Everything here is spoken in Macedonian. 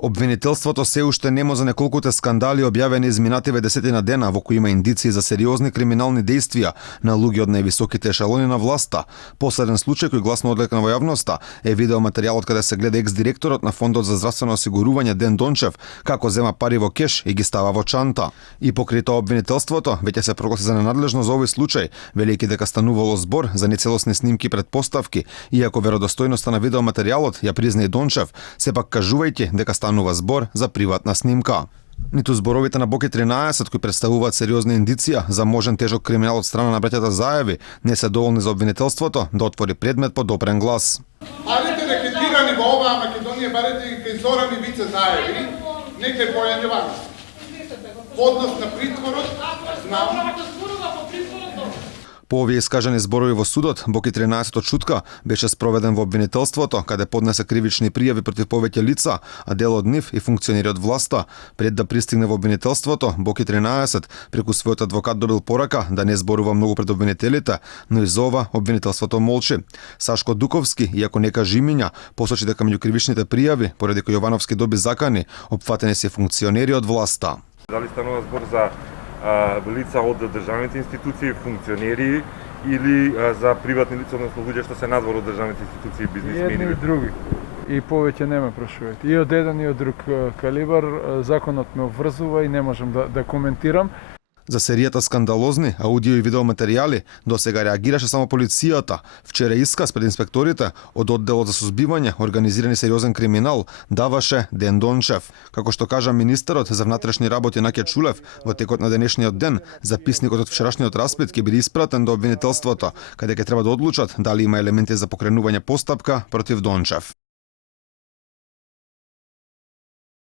Обвинителството се уште нема за неколкуте скандали објавени изминативе десетина дена во кои има индиции за сериозни криминални дејствија на луѓе од највисоките ешелони на власта. Последен случај кој гласно одлекна во јавноста е видеоматеријалот каде се гледа екс-директорот на Фондот за здравствено осигурување Ден Дончев како зема пари во кеш и ги става во чанта. И покрај тоа обвинителството веќе се прогласи за ненадлежно за овој случај, велејќи дека станувало збор за нецелосни снимки предпоставки, иако веродостојноста на видеоматеријалот ја призна и Дончев, сепак кажувајќи дека станува збор за приватна снимка. Ниту зборовите на Боки 13, кои представуваат сериозна индиција за можен тежок криминал од страна на браќата Заеви, не се доволни за обвинителството да отвори предмет по допрен глас. Барете рекетирани во оваа Македонија, барете и кај Зоран и Вице Заеви, нека Бојан Јовановски. Поднос на притворот, знам. По овие искажани зборови во судот, Боки 13 од шутка беше спроведен во обвинителството, каде поднесе кривични пријави против повеќе лица, а дел од нив и функционери од власта. Пред да пристигне во обвинителството, Боки 13 преку својот адвокат добил порака да не зборува многу пред обвинителите, но и за ова обвинителството молчи. Сашко Дуковски, иако не кажи имиња, посочи дека меѓу кривичните пријави, поради кои Јовановски доби закани, опфатени се функционери од власта. Дали станува збор за лица од државните институции, функционери или за приватни лица, односно луѓе што се надвор од државните институции и бизнисмени? Едно и други. И повеќе не ме прашуваат. И од еден и од друг калибар законот ме обврзува и не можам да коментирам. За серијата скандалозни аудио и видеоматеријали досега реагираше само полицијата. Вчера исказ пред инспекторите од одделот за сузбивање организирани сериозен криминал даваше Ден Дончев. Како што кажа министерот за внатрешни работи Наќа Чулев, во текот на денешниот ден записникот од вчерашниот распит ќе биде испратен до обвинителството, каде ќе треба да одлучат дали има елементи за покренување постапка против Дончев.